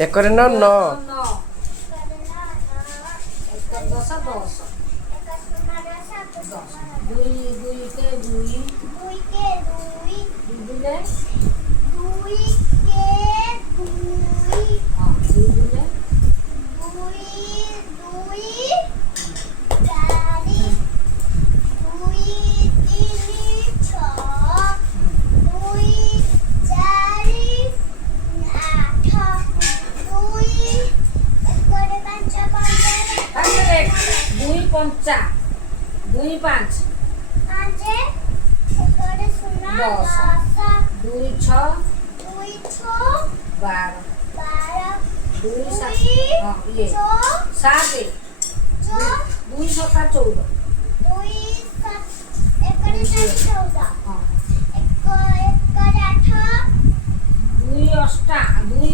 एकरे न न नौ एक दस दस दुई दुई के दुई दुई हाँ दुई दिले दुई पंचा दुई पाँच दस दुई छ बारह दुई सात हाँ ये सात दुई सता 14 हाँ दुई अष्टा